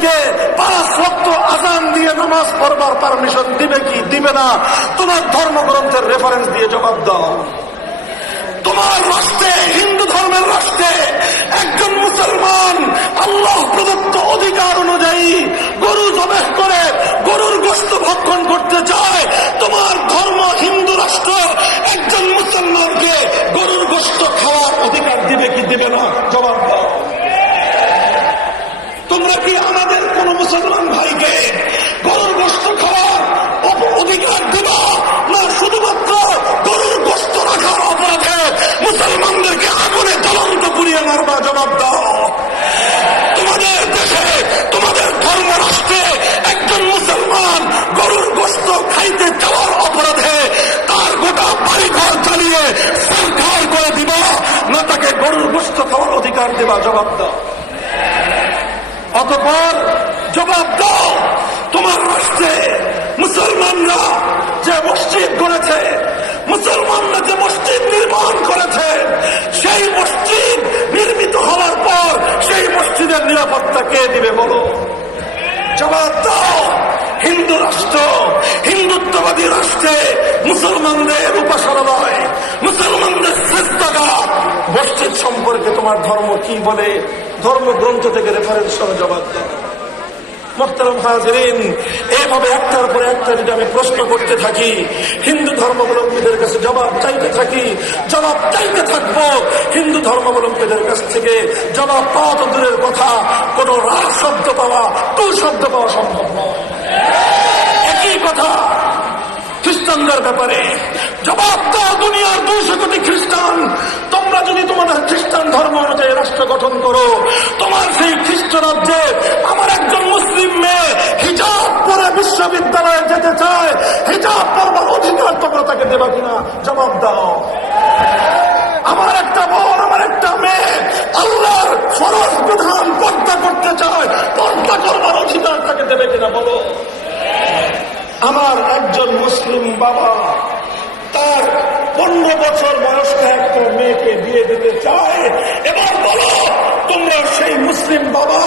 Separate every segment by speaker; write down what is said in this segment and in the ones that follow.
Speaker 1: মুসলিমকে পাঁচ রক্ত আজান দিয়ে নামাজ পড়বার পারমিশন দিবে কি? দিবে না। তোমার ধর্মগ্রন্থের রেফারেন্স দিয়ে জবাব দাও। তোমার রাষ্ট্রে, হিন্দু ধর্মের রাষ্ট্রে একজন মুসলমান আল্লাহ প্রদত্ত অধিকার অনুযায়ী গরু জবেশ করে গরুর গোস্ত ভক্ষণ অধিকার দেবা। না, শুধুমাত্র গরুর গোস্ত রাখার অপরাধে মুসলমানদেরকে আগুনে জ্বলন্ত পুড়িয়ে মারবা জবাব দাও। তোমাদের দেশে, তোমাদের ধর্ম রাষ্ট্রে একজন মুসলমান গরুর গোস্ত খাইতে যাওয়ার অপরাধে তার গোটা বাড়ি ঘর চালিয়ে সরকার করে দিবা। না, তাকে গরুর গোস্ত খাওয়ার অধিকার দেবা জবাব দাও। অতপর জবাব দাও, তোমার রাষ্ট্রে মুসলমানরা যে মসজিদ করেছে মুসলমানরা যে মসজিদ নির্মাণ করেছে, সেই মসজিদ নির্মিত হওয়ার পর সেই মসজিদের নিরাপত্তা কে দিবে বলো? জবাব দাও। হিন্দু রাষ্ট্র, হিন্দুত্ববাদী রাষ্ট্রে মুসলমানদের উপাসনালয়, মুসলমানদের শ্রেষ্ঠাঘাত মসজিদ সম্পর্কে তোমার ধর্ম কি বলে? ধর্মগ্রন্থ থেকে রেফারেন্স জবাব দাও। এইভাবে একটার পর একটা যদি আমি প্রশ্ন করতে থাকি, হিন্দু ধর্মাবলম্বীদের কাছে জবাব চাইতে থাকি, জবাব চাইতে থাকব। হিন্দু ধর্মাবলম্বীদের কাছ থেকে জবাব পাওয়া দূরের কথা রাগ শব্দ পাওয়া টু শব্দ পাওয়া সম্ভব নয়। একই কথা, খ্রিস্টানদের ব্যাপারে জবাব দাও দুনিয়ার দুইশো কোটি খ্রিস্টান। তোমরা যদি তোমাদের খ্রিস্টান ধর্ম অনুযায়ী রাষ্ট্র গঠন করো, তোমার সেই খ্রিস্ট রাজ্যে আমার একজন মুসলিম মেয়ে হিজাব পরে বিশ্ববিদ্যালয়ে যেতে চায়, হিজাব পরবার অধিকার তোমরা তাকে দেবা কিনা? জবাব দাও। আমার একটা বোন, আমার একটা মেয়ে, আল্লাহর ফরজ প্রধান পর্দা করতে চায় পর্দা করবার অধিকার তাকে দেবে কিনা বলো? আমার একজন মুসলিম বাবা, তার পনেরো বছর বয়স্ক একটা মেয়েকে বিয়ে দিতে চায়। এবার বলো, তোমরা সেই মুসলিম বাবা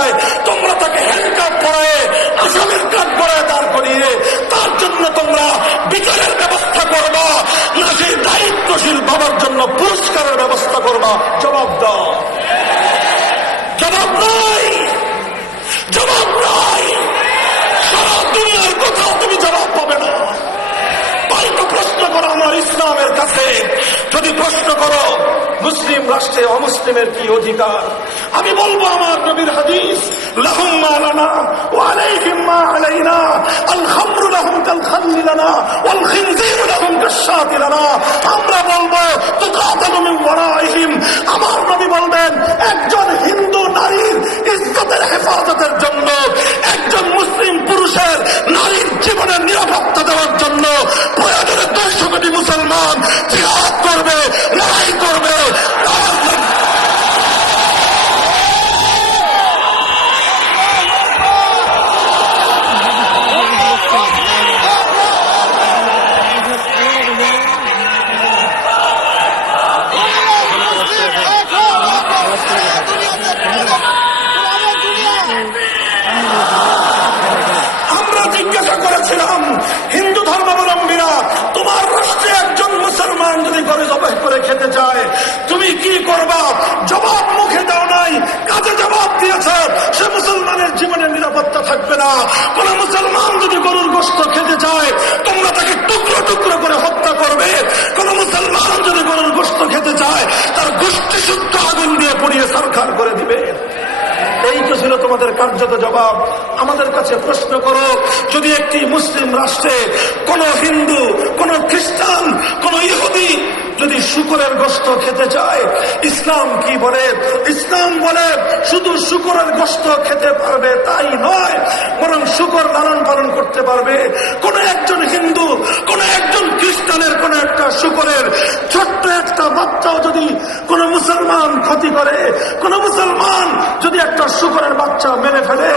Speaker 1: চায় তোমরা তাকে হ্যান্ডকাপ করায় আসামের কাঠ করায় দাঁড় করিয়ে, তার জন্য তোমরা বিচারের ব্যবস্থা করবা, না সেই দায়িত্বশীল বাবার জন্য পুরস্কারের ব্যবস্থা করবা। জবাব দাও জবাব নাই জবাব নাই সারা দুনিয়ার কোথাও তুমি জবাব পাবে না পাল্টা আমার ইসলামের কাছে যদি প্রশ্ন করো, মুসলিম রাষ্ট্রে অমুসলিমের কি অধিকার? আমি বলব আমার নবীর হাদিস মা আমরা বলব তুকাতালু খেতে চায়। তুমি কি করবা? জবাব মুখে দাও নাই, কাজে জবাব দিয়েছে। সে মুসলমানের জীবনের নিরাপত্তা থাকবে না। কোন মুসলমান যদি গরুর গোস্ত খেতে চায়, তোমরা তাকে টুকরো টুকরো করে হত্যা করবে। কোন মুসলমান যদি গরুর গোস্ত খেতে চায়, তার গোষ্ঠী শুদ্ধ আগুন দিয়ে পুড়িয়ে সরকার করে দিবে। এই তো ছিল তোমাদের কার্যত জবাব। আমাদের কাছে প্রশ্ন করো, যদি একটি মুসলিম রাষ্ট্রে কোন হিন্দু, কোন খ্রিস্টান, কোন ইহুদি যদি শুকুরের গোস্ত খেতে চায়, ইসলাম কি বলে? ইসলাম বলে শুধু শুকুরের গোস্ত খেতে পারবে তাই নয়, বরং শুকর লালন পালন করতে পারবে। কোন একজন হিন্দু, কোন একজন খ্রিস্টানের কোন একটা শুকরের ছোট্ট একটা বাচ্চাও যদি কোন মুসলমান ক্ষতি করে, কোন মুসলমান যদি একটা শুকরের বাচ্চা মেরে ফেলে,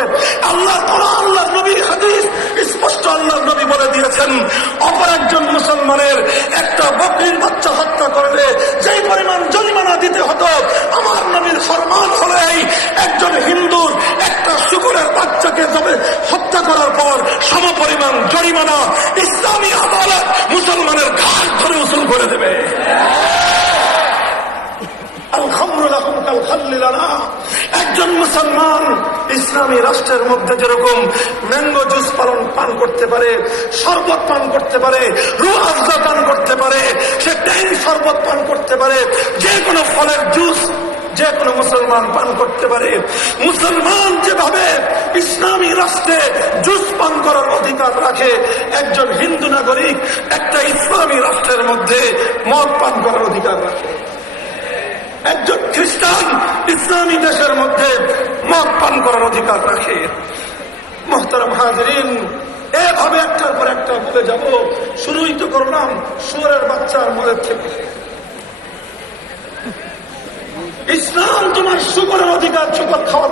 Speaker 1: আল্লাহ আল্লাহ নবী হাদিস, স্পষ্ট আল্লাহ নবী বলে দিয়েছেন, অপর একজন মুসলমানের একটা বকরির বাচ্চা হত্যা করলে যেই পরিমাণ জরিমানা দিতে হতো, আমার নবীর ফরমান হলেই একজন হিন্দুর একটা শুকুরের বাচ্চাকে তবে হত্যা করার পর সম পরিমাণ জরিমানা, ইসলামী আদালত মুসলমান ইসলামী রাষ্ট্রের মধ্যে যেরকম ম্যাঙ্গো জুস পালন, পান করতে পারে, শরবত পান করতে পারে রুয়াজা পান করতে পারে, সে ট্যাং শরবত পান করতে পারে, যে কোনো ফলের জুস যে কোনো মুসলমান পান করতে পারে। মুসলমান যেভাবে ইসলামী রাষ্ট্রে জুস পান করার অধিকার রাখে, একজন হিন্দু নাগরিক একটা ইসলামী রাষ্ট্রের মধ্যে মদ পান করার অধিকার রাখে। একজন খ্রিস্টান ইসলামী দেশের মধ্যে মদ পান করার অধিকার রাখে। মোহতারাম হাজরিন, এভাবে একটার পর একটা বলে যাব। শুরুই তো করলাম সুরের বাচ্চার মদের থেকে ইসলাম তোমার শুকরের অধিকার, শুকর খাওয়া